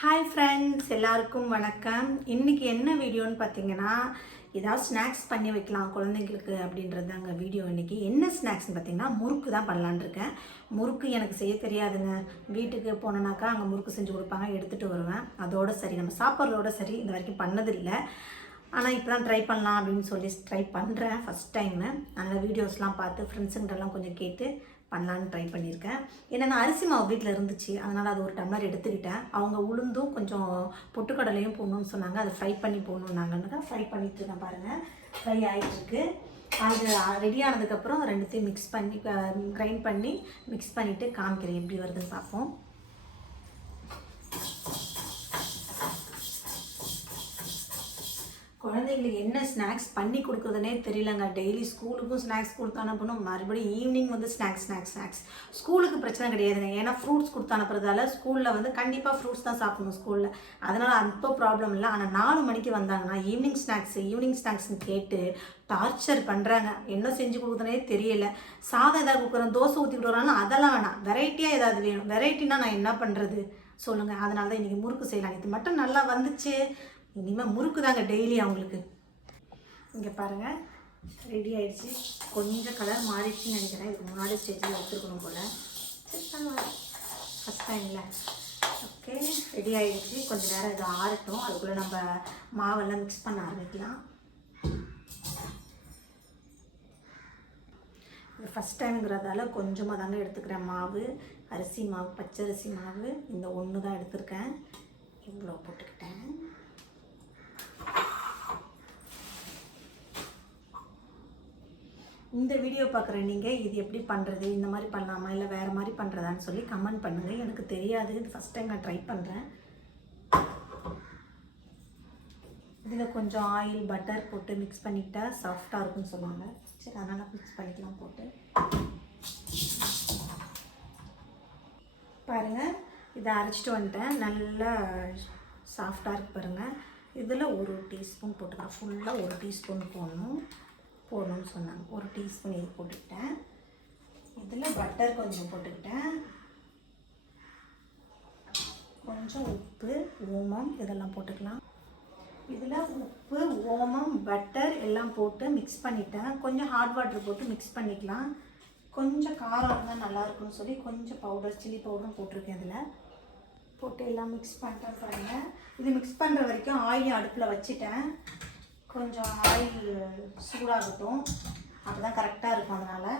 Hi friends, எல்லாருக்கும் வணக்கம். இன்றைக்கி என்ன வீடியோன்னு பார்த்தீங்கன்னா, ஏதாவது ஸ்நாக்ஸ் பண்ணி வைக்கலாம் குழந்தைங்களுக்கு அப்படின்றது தாங்க வீடியோ. இன்றைக்கி என்ன ஸ்நாக்ஸ்னு பார்த்தீங்கன்னா, முறுக்கு தான் பண்ணலான்னு இருக்கேன். முறுக்கு எனக்கு செய்ய தெரியாதுங்க. வீட்டுக்கு போனோன்னாக்கா அங்கே முறுக்கு செஞ்சு கொடுப்பாங்க, எடுத்துகிட்டு வருவேன். அதோட சரி, நம்ம சாப்பிட்றதோட சரி, இந்த வரைக்கும் பண்ணதில்லை. ஆனால் இப்போ தான் ட்ரை பண்ணலாம் அப்படின்னு சொல்லி ட்ரை பண்ணுறேன் ஃபஸ்ட் டைமு. அதனால் வீடியோஸ்லாம் பார்த்து ஃப்ரெண்ட்ஸுங்கிட்டலாம் கொஞ்சம் கேட்டு பண்ணலான்னு ட்ரை பண்ணியிருக்கேன். ஏன்னா நான் அரிசி மாவு வீட்டில் இருந்துச்சு, அதனால் அது ஒரு டம்ளர் எடுத்துக்கிட்டேன். அவங்க உளுந்தும் கொஞ்சம் பொட்டுக்கடலையும் போடணும்னு சொன்னாங்க, அதை ஃப்ரை பண்ணி போடணுன்னாங்கன்னு ஃப்ரை பண்ணிட்டுருக்கேன். பாருங்கள், ஃப்ரை ஆகிட்டுருக்கு. அது ரெடி ஆனதுக்கப்புறம் ரெண்டுத்தையும் மிக்ஸ் பண்ணி கிரைண்ட் பண்ணி மிக்ஸ் பண்ணிவிட்டு காமிக்கிறேன் எப்படி வருதுன்னு பார்ப்போம். குழந்தைங்களுக்கு என்ன ஸ்நாக்ஸ் பண்ணி கொடுக்குறதுனே தெரியலங்க. டெய்லி ஸ்கூலுக்கும் ஸ்நாக்ஸ் கொடுத்து அனுப்பணும், மறுபடியும் ஈவினிங் வந்து ஸ்நாக்ஸ். ஸ்கூலுக்கு பிரச்சனை கிடையாதுங்க, ஏன்னா ஃப்ரூட்ஸ் கொடுத்து அனுப்புறதால ஸ்கூலில் வந்து கண்டிப்பாக ஃப்ரூட்ஸ் தான் சாப்பிடணும் ஸ்கூலில். அதனால் அப்போ ப்ராப்ளம் இல்லை. ஆனால் 4 மணிக்கு வந்தாங்கன்னா ஈவினிங் ஸ்நாக்ஸ்னு கேட்டு டார்ச்சர் பண்ணுறாங்க. என்ன செஞ்சு கொடுக்குறதுனே தெரியல. சாதம் ஏதாவது கொடுக்குறேன், தோசை ஊற்றி விடுறாங்கன்னா அதெல்லாம் வேணாம், வெரைட்டியாக ஏதாவது வேணும். வெரைட்டினா நான் என்ன பண்ணுறது சொல்லுங்கள். அதனால தான் இன்றைக்கி முறுக்கு செய்யலாம். இது மட்டும் நல்லா வந்துச்சு, இனிமேல் முறுக்கு தாங்க டெய்லி அவங்களுக்கு. இங்கே பாருங்கள், ரெடி ஆகிடுச்சு. கொஞ்சம் கலர் மாறிடுச்சுன்னு நினைக்கிறேன். இதுக்கு முன்னாடி ஸ்டேஜில் வச்சுருக்கணும் போல். ஃபஸ்ட் டைமில் ஓகே, ரெடி ஆகிடுச்சு. கொஞ்சம் நேரம் இது ஆறட்டும், அதுக்குள்ளே நம்ம மாவெல்லாம் மிக்ஸ் பண்ண ஆரம்பிக்கலாம். இது ஃபஸ்ட் டைம்ங்கிறதால கொஞ்சமாக தாங்க எடுத்துக்கிறேன் மாவு. அரிசி மாவு, பச்சரிசி மாவு இந்த ஒன்று தான் எடுத்துருக்கேன். இவ்வளோ போட்டுக்கிட்டேன். இந்த வீடியோ பார்க்குற நீங்கள் இது எப்படி பண்ணுறது, இந்த மாதிரி பண்ணலாமா இல்லை வேறு மாதிரி பண்ணுறதான்னு சொல்லி கமெண்ட் பண்ணுங்கள். எனக்கு தெரியாது, இது ஃபஸ்ட் டைம் நான் ட்ரை பண்ணுறேன். இதில் கொஞ்சம் ஆயில் பட்டர் போட்டு மிக்ஸ் பண்ணிட்டா சாஃப்டாக இருக்குன்னு சொல்லுவாங்க. சரி, அதனால் மிக்ஸ் பண்ணிக்கலாம் போட்டு. பாருங்கள், இதை அரைச்சிட்டு வந்துட்டேன். நல்லா சாஃப்டாக இருக்கு பாருங்கள். இதில் 1 டீஸ்பூன் போட்டுக்கலாம். ஃபுல்லாக 1 டீஸ்பூன் போடணும்னு சொன்னாங்க. 1 டீஸ்பூன் இது போட்டுக்கிட்டேன். இதில் பட்டர் கொஞ்சம் போட்டுக்கிட்டேன். கொஞ்சம் உப்பு, ஓமம் இதெல்லாம் போட்டுக்கலாம். இதில் உப்பு, ஓமம், பட்டர் எல்லாம் போட்டு மிக்ஸ் பண்ணிட்டேன். கொஞ்சம் ஹாட் வாட்டர் போட்டு மிக்ஸ் பண்ணிக்கலாம். கொஞ்சம் காரம் இருந்தால் நல்லாயிருக்குன்னு சொல்லி கொஞ்சம் சில்லி பவுடரும் போட்டிருக்கேன். இதில் போட்டு எல்லாம் மிக்ஸ் பண்ணிட்டேன். பாருங்கள், இது மிக்ஸ் பண்ணுற வரைக்கும் ஆயில் அடுப்பில் வச்சுட்டேன். கொஞ்சம் ஆயில் சூடாகட்டும், அப்போ தான் கரெக்டாக இருக்கும். அதனால்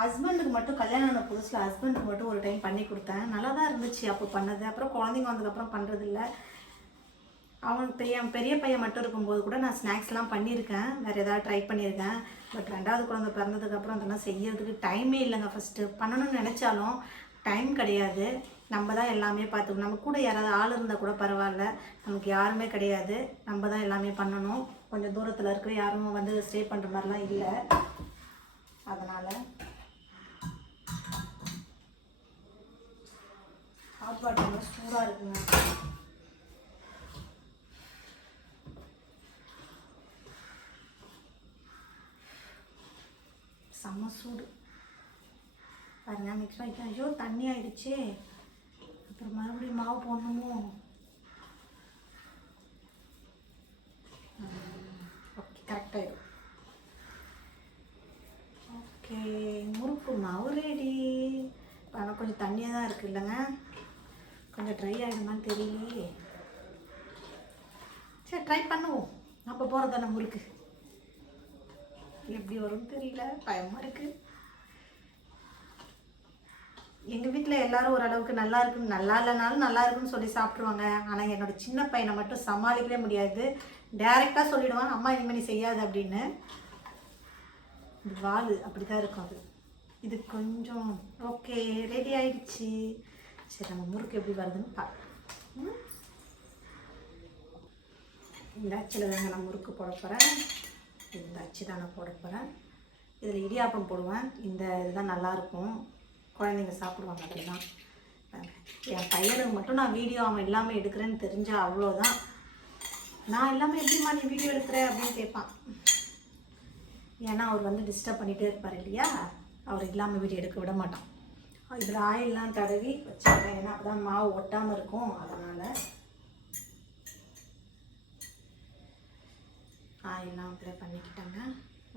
ஹஸ்பண்டுக்கு மட்டும் கல்யாணம் ஆன புதுசில் ஹஸ்பண்டுக்கு மட்டும் ஒரு டைம் பண்ணி கொடுத்தேன். நல்லா தான் இருந்துச்சு அப்போ பண்ணது. அப்புறம் குழந்தைங்க வந்ததுக்கப்புறம் பண்ணுறதில்ல. அவனுக்கு பெரிய பையன் மட்டும் இருக்கும்போது கூட நான் ஸ்நாக்ஸ்லாம் பண்ணியிருக்கேன், வேறு ஏதாவது ட்ரை பண்ணியிருக்கேன். பட் 2வது குழந்தை பிறந்ததுக்கப்புறம் அதெல்லாம் செய்யறதுக்கு டைமே இல்லைங்க. ஃபஸ்ட்டு பண்ணணும்னு நினச்சாலும் டைம் கிடையாது. நம்ம தான் எல்லாமே பார்த்துக்கணும். நம்ம கூட யாராவது ஆள் இருந்தால் கூட பரவாயில்ல, நமக்கு யாருமே கிடையாது. நம்ம தான் எல்லாமே பண்ணணும். கொஞ்சம் தூரத்தில் இருக்கிற யாரும் வந்து ஸ்டே பண்ணுற மாதிரிலாம் இல்லை. அதனால் ஹாட் வாட்டர் சூடாக இருக்குங்க. செம்ம சூடு பாருங்க. மிக்ஸ் பண்ணிக்கலாம். ஐயோ, தண்ணி ஆயிடுச்சு. அப்புறம் மறுபடியும் மாவு போடணுமோ? ஓகே, கரெக்டாகிடும். ஓகே, முறுக்கு மாவு ரெடி. ஆனால் கொஞ்சம் தண்ணியாக தான் இருக்குது இல்லைங்க, கொஞ்சம் ட்ரை ஆகிடுமான்னு தெரியலையே. சரி, ட்ரை பண்ணுவோம். அப்போ போகிறது தானே முறுக்கு. எப்படி வரும்னு தெரியல, பயமாக இருக்குது. எங்கள் வீட்டில் எல்லோரும் ஓரளவுக்கு நல்லா இருக்குன்னு, நல்லா இல்லைனாலும் நல்லா இருக்குன்னு சொல்லி சாப்பிட்ருவாங்க. ஆனால் என்னோடய சின்ன பையனை மட்டும் சமாளிக்கவே முடியாது. டைரெக்டாக சொல்லிவிடுவான், அம்மா இனிமேல் நீ செய்யாது அப்படின்னு. இது வால் அப்படி தான் இருக்கும். இது கொஞ்சம் ஓகே, ரெடி ஆகிடுச்சு. சரி, நம்ம முறுக்கு எப்படி வருதுன்னு பார்க்கலாம். இந்த அச்சில் தாங்க நான் முறுக்கு போட போகிறேன். இந்த அச்சு தான் நான் போட போகிறேன். இதில் இடியாப்பம் போடுவேன். இந்த இதுதான் நல்லாயிருக்கும், குழந்தைங்க சாப்பிடுவாங்க. அதுதான் என் பையனுக்கு மட்டும் நான் வீடியோ அவன் எல்லாமே எடுக்கிறேன்னு தெரிஞ்சால் அவ்வளோதான். நான் எல்லாமே எப்படிமா நீ வீடியோ எடுக்கிற அப்படின்னு கேட்பான். ஏன்னா அவர் வந்து டிஸ்டர்ப் பண்ணிகிட்டே இருப்பார் இல்லையா, அவர் இல்லாமல் வீடியோ எடுக்க விட மாட்டான். இதில் ஆயிலெலாம் தடவி வச்சுருக்கேன், ஏன்னா அப்போ தான் மாவு ஒட்டாமல் இருக்கும். அதனால் ஆயிலெலாம் அப்ளை பண்ணிக்கிட்டாங்க.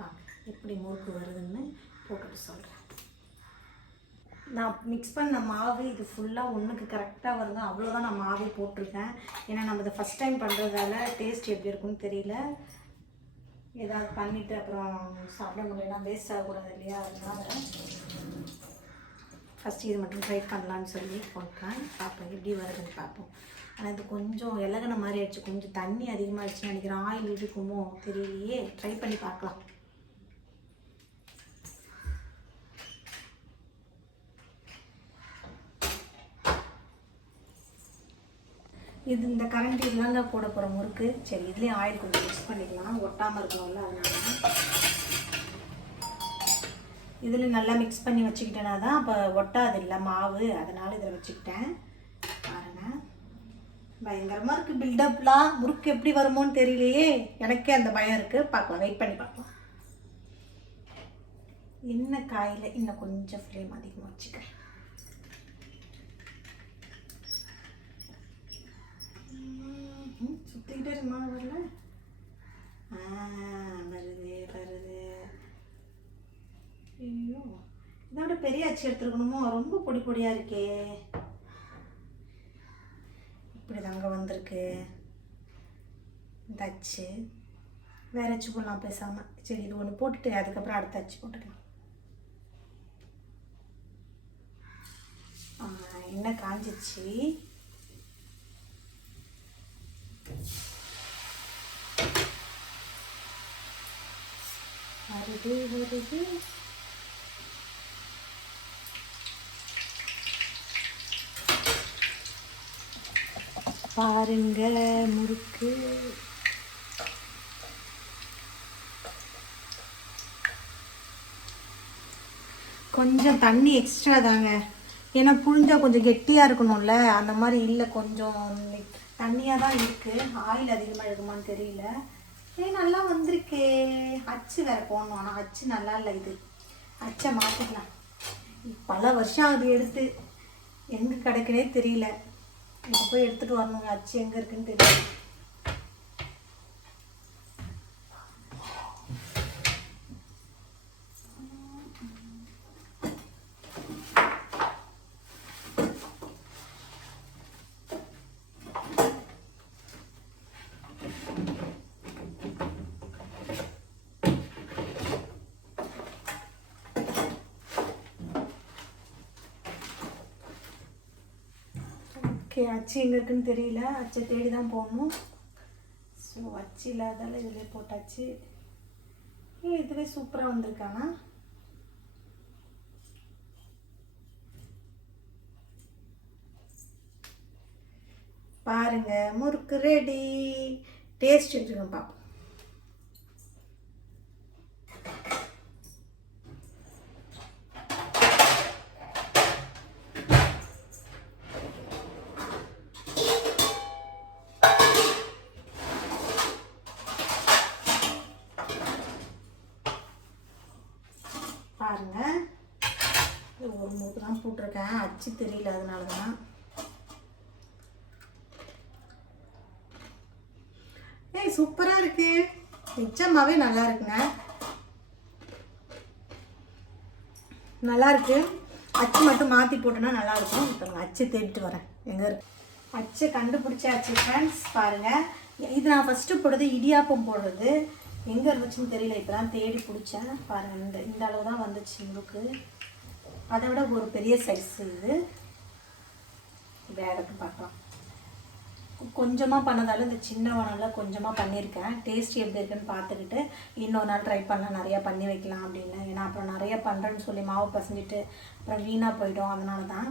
வாங்க எப்படி முறுக்கு வருதுன்னு போட்டுட்டு சொல்கிறேன். நான் மிக்ஸ் பண்ண மாவு இது ஃபுல்லாக ஒன்றுக்கு கரெக்டாக வருங்க, அவ்வளோதான் நான் மாவே போட்டிருக்கேன். ஏன்னா நம்ம இதை ஃபஸ்ட் டைம் பண்ணுறதால டேஸ்ட் எப்படி இருக்குன்னு தெரியல. ஏதாவது பண்ணிவிட்டு அப்புறம் சாப்பிட முடியலன்னா வேஸ்ட் ஆகக்கூடாது இல்லையா, அதனால் ஃபஸ்ட்டு இது மட்டும் ட்ரை பண்ணலான்னு சொல்லி போட்டேன். பார்ப்போம் எப்படி வருதுன்னு பார்ப்போம். ஆனால் இது கொஞ்சம் இலகுன மாதிரி ஆயிடுச்சு, கொஞ்சம் தண்ணி அதிகமாகிடுச்சுன்னு நினைக்கிறேன். ஆயில் இருக்குமோ தெரியலையே, ட்ரை பண்ணி பார்க்கலாம். இது இந்த கரண்டி இல்லைங்க போட போகிற முறுக்கு. சரி இதுலேயும் ஆயில் கொஞ்சம் மிக்ஸ் பண்ணிக்கலாம், ஒட்டாமல் இருக்கணும்ல, அதனால இதில் நல்லா மிக்ஸ் பண்ணி வச்சுக்கிட்டேன்னா தான் அப்போ ஒட்டாது இல்லை மாவு, அதனால் இதில் வச்சுக்கிட்டேன். பாருங்கள் பயங்கரமாக இருக்குது பில்டப்லாம். முறுக்கு எப்படி வருமோன்னு தெரியலையே, எனக்கே அந்த பயம் இருக்குது. பார்க்கலாம், வெயிட் பண்ணி பார்க்கலாம். இன்னும் காயில் இன்னும் கொஞ்சம் ஃப்ளேம் அதிகமாக வச்சுக்கிறேன். சுற்றிக்கிட்டே இருக்குமா, வரல? வருது வருது. ஐயோ இதோட பெரிய அச்சு எடுத்துருக்கணுமோ, ரொம்ப பொடி பொடியாக இருக்கே. இப்படி தாங்க வந்திருக்கு இந்த அச்சு. வேற அச்சு போடலாம் பேசாமல். சரி இது ஒன்று போட்டுட்டு அதுக்கப்புறம் அடுத்த அச்சு போட்டுக்கலாம். எண்ணெய் காஞ்சிச்சு. வருது வருது. பாருங்க முறுக்கு. கொஞ்சம் தண்ணி எக்ஸ்ட்ரா தாங்க, ஏன்னா புழிஞ்சா கொஞ்சம் கெட்டியாக இருக்கணும்ல, அந்த மாதிரி இல்லை, கொஞ்சம் தண்ணியாக தான் இருக்குது. ஆயில் அதிகமாக இருக்குமான்னு தெரியல. நல்லா வந்திருக்கே. அச்சு வேறு போடணும், ஆனால் அச்சு நல்லா இல்லை. இது அச்சை மாற்றிக்கலாம். பல வருஷம் ஆகுது எடுத்து, எங்கே கிடைக்குனே தெரியல. இப்போ போய் எடுத்துகிட்டு வரணுங்க, அச்சு எங்கே இருக்குன்னு தெரியல. ஓகே, அச்சு எங்கே இருக்குன்னு தெரியல, அச்சை தேடி தான் போகணும். ஸோ அச்சு இல்லாதால இதிலே போட்டாச்சு. இதுவே சூப்பராக வந்திருக்கானா. பாருங்க முறுக்கு ரெடி. டேஸ்ட் இருக்குங்க பார்ப்போம். பாருங்க ஒரு முறுக்கு தான் போட்டிருக்கேன், அச்சு தெரியல, அதனால தான். சூப்பராக இருக்கு, நிச்சயமாகவே நல்லா இருக்குங்க, நல்லா இருக்கு. அச்சு மட்டும் மாற்றி போட்டோன்னா நல்லா இருக்கும். இப்போ நான் அச்சு தேடிட்டு வரேன், எங்கே இருக்கு அச்சு. கண்டுபிடிச்சாச்சு ஃப்ரெண்ட்ஸ். பாருங்கள், இது நான் ஃபஸ்ட்டு போடுறது இடியாப்பம் போடுறது, எங்கே இருந்துச்சுன்னு தெரியல, இப்போ தான் தேடி பிடிச்சேன். பாருங்கள் இந்த அளவு தான் வந்துச்சு முறுக்கு, அதை விட ஒரு பெரிய சைஸ். இது வேகத்து பார்க்கலாம். கொஞ்சமாக பண்ணதால இந்த சின்ன வனலில் கொஞ்சமாக பண்ணியிருக்கேன். டேஸ்ட் எப்படி இருக்குன்னு பார்த்துக்கிட்டு இன்னொரு நாள் ட்ரை பண்ணலாம், நிறையா பண்ணி வைக்கலாம் அப்படின்னு. ஏன்னா அப்புறம் நிறையா பண்ணுறேன்னு சொல்லி மாவு பசஞ்சிட்டு அப்புறம் வீணாக போயிடும், அதனால தான்.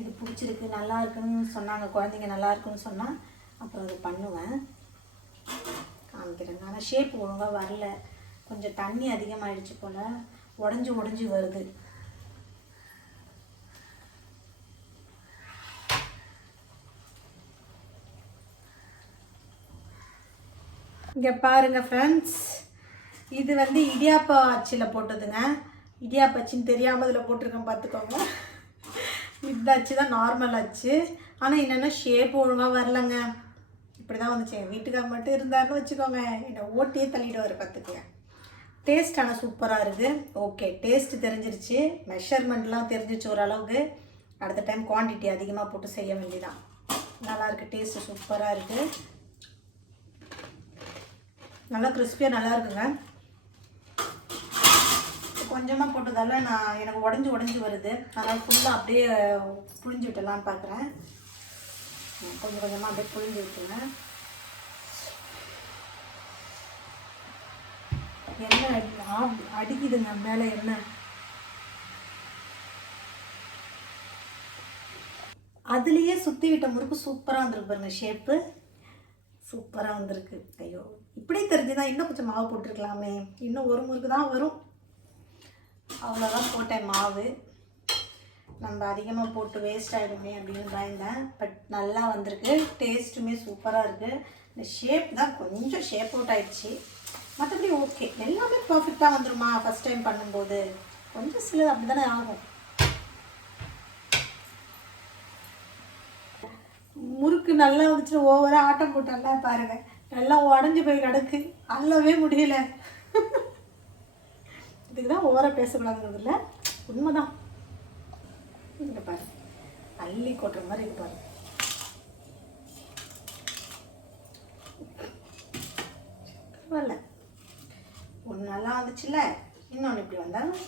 இது பிடிச்சிருக்கு, நல்லா இருக்குன்னு சொன்னாங்க குழந்தைங்க, நல்லா இருக்குன்னு சொன்னால் அப்புறம் அது பண்ணுவேன், காமிக்கிறேங்க. ஆனால் ஷேப் ஒழுங்காக வரல, கொஞ்சம் தண்ணி அதிகமாகிடுச்சு போல், உடஞ்சி உடஞ்சி வருது. இங்கே பாருங்கள் ஃப்ரெண்ட்ஸ், இது வந்து இடியாப்பா அச்சில் போட்டதுங்க. இடியாப்பா அச்சின்னு தெரியாமல் இதில் போட்டிருக்கேன், பார்த்துக்கோங்க. இந்த அச்சு தான் நார்மல் அச்சு. ஆனால் என்னென்னா ஷேப் ஒழுங்காக வரலங்க. இப்படி தான் வந்துச்சு. எங்கள் வீட்டுக்கார மட்டும் இருந்தாருன்னு வச்சுக்கோங்க, என்னை ஓட்டியே தள்ளிடுவார், பார்த்துக்கோங்க. டேஸ்ட் ஆனால் சூப்பராக இருக்குது. ஓகே, டேஸ்ட்டு தெரிஞ்சிருச்சு, மெஷர்மெண்ட்லாம் தெரிஞ்சிச்சு ஓரளவுக்கு. அடுத்த டைம் குவான்டிட்டி அதிகமாக போட்டு செய்ய வேண்டியதான். நல்லாயிருக்கு, டேஸ்ட்டு சூப்பராக இருக்குது. நல்லா கிறிஸ்பியாக நல்லா இருக்குங்க. கொஞ்சமாக போட்டதால எனக்கு உடஞ்சி வருது. அதனால் ஃபுல்லாக அப்படியே புழிஞ்சு விட்டலான்னு பார்க்குறேன். கொஞ்சம் கொஞ்சமாக அப்படியே புழிஞ்சு விட்டுருங்க. எண்ணெய் அடிக்குதுங்க மேலே எண்ணெய். அதுலேயே சுற்றி விட்ட முறுக்கு சூப்பராக வந்துருக்கு பாருங்க. ஷேப்பு சூப்பராக வந்திருக்கு. ஐயோ, இப்படி தெரிஞ்சுதான் இன்னும் கொஞ்சம் மாவு போட்டிருக்கலாமே. இன்னும் ஒரு முறுக்கு தான் வரும், அவ்வளோதான் போட்டேன் மாவு. நம்ம அதிகமாக போட்டு வேஸ்ட் ஆகிடுமே அப்படின்னு பயந்தேன். பட் நல்லா வந்திருக்கு, டேஸ்ட்டுமே சூப்பராக இருக்குது. இந்த ஷேப் தான் கொஞ்சம் ஷேப் அவுட் ஆகிடுச்சு, மற்றபடி ஓகே. எல்லாமே பர்ஃபெக்டாக வந்துடுமா ஃபஸ்ட் டைம் பண்ணும்போது? கொஞ்சம் சில அப்படி தானே ஆகும். முறுக்கு நல்லா வந்துச்சு, ஓவராக ஆட்டம் போட்டாலாம் பாருங்கள். நல்லா உடஞ்சி போய் கிடக்கு, அள்ளவே முடியல. இதுக்கு தான் ஓவராக பேசக்கூடாதுங்கிறது இல்லை, உண்மைதான். இங்கே பாரு, அள்ளி கொட்டுற மாதிரி இது பாரு. பரவாயில்ல, ஒன்று நல்லா வந்துச்சுல்ல, இன்னொன்று இப்படி வந்தாலும்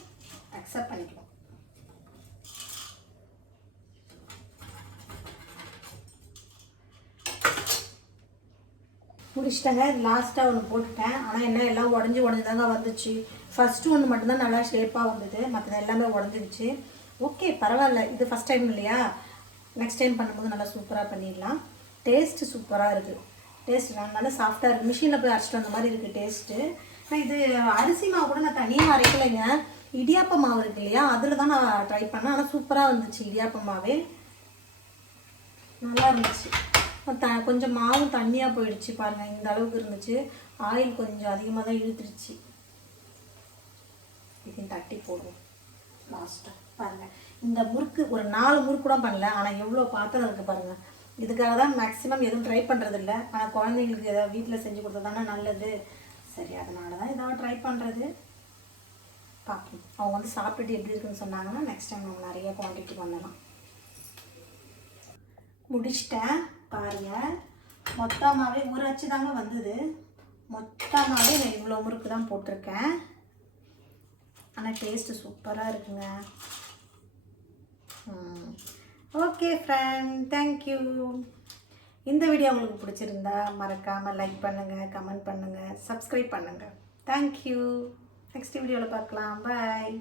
அக்செப்ட் பண்ணிக்கலாம். முடிச்சிட்டேங்க. லாஸ்ட்டாக ஒன்று போட்டுட்டேன். ஆனால் என்ன எல்லாம் உடஞ்சி தாங்க வந்துச்சு. ஃபஸ்ட்டு ஒன்று மட்டும்தான் நல்லா ஷேப்பாக வந்தது, மற்றது எல்லாமே உடஞ்சிருச்சு. ஓகே, பரவாயில்ல, இது ஃபஸ்ட் டைம் இல்லையா, நெக்ஸ்ட் டைம் பண்ணும்போது நல்லா சூப்பராக பண்ணிடலாம். டேஸ்ட்டு சூப்பராக இருக்குது. டேஸ்ட்டு நல்லா சாஃப்டாக இருக்குது. மிஷினில் போய் அரைச்சிட்டு வந்த மாதிரி இருக்குது டேஸ்ட்டு. நான் இது அரிசி மாவு கூட நான் தனியாக அரைக்கலைங்க, இடியாப்ப மாவு இருக்குது இல்லையா, அதில் தான் நான் ட்ரை பண்ணேன். ஆனால் சூப்பராக வந்துச்சு. இடியாப்ப மாவே நல்லா இருந்துச்சு. கொஞ்சம் மாவும் தண்ணியாக போயிடுச்சு பாருங்கள், இந்த அளவுக்கு இருந்துச்சு. ஆயில் கொஞ்சம் அதிகமாக தான் இழுத்துருச்சு. இதையும் தட்டி போடுவோம் லாஸ்ட்டாக. பாருங்கள், இந்த முறுக்கு ஒரு 4 முறுக்கு கூட பண்ணல, ஆனால் எவ்வளோ பாத்திரம் இருக்குது பாருங்கள். இதுக்காக தான் மேக்ஸிமம் எதுவும் ட்ரை பண்ணுறதில்ல. ஆனால் குழந்தைங்களுக்கு ஏதாவது வீட்டில் செஞ்சு கொடுத்தா தானே நல்லது. சரி, அதனால தான் ஏதாவது ட்ரை பண்ணுறது. பார்ப்போம், அவங்க வந்து சாப்பிட்டுட்டு எப்படி இருக்குன்னு சொன்னாங்கன்னா நெக்ஸ்ட் டைம் நம்ம நிறைய குவான்டிட்டி பண்ணலாம். முடிச்சிட்டேன் பாருங்கள். மொத்தமாகவே ஒரு அச்சு தாங்க வந்தது. மொத்தமாகவே நான் இவ்வளோ முறுக்கு தான் போட்டிருக்கேன். ஆனால் டேஸ்ட்டு சூப்பராக இருக்குங்க. Okay friend, thank you. இந்த வீடியோ உங்களுக்கு பிடிச்சிருந்தா மறக்காமல் லைக் பண்ணுங்கள், கமெண்ட் பண்ணுங்கள், சப்ஸ்கிரைப் பண்ணுங்கள். தேங்க்யூ. நெக்ஸ்ட் வீடியோவில் பார்க்கலாம். பாய்.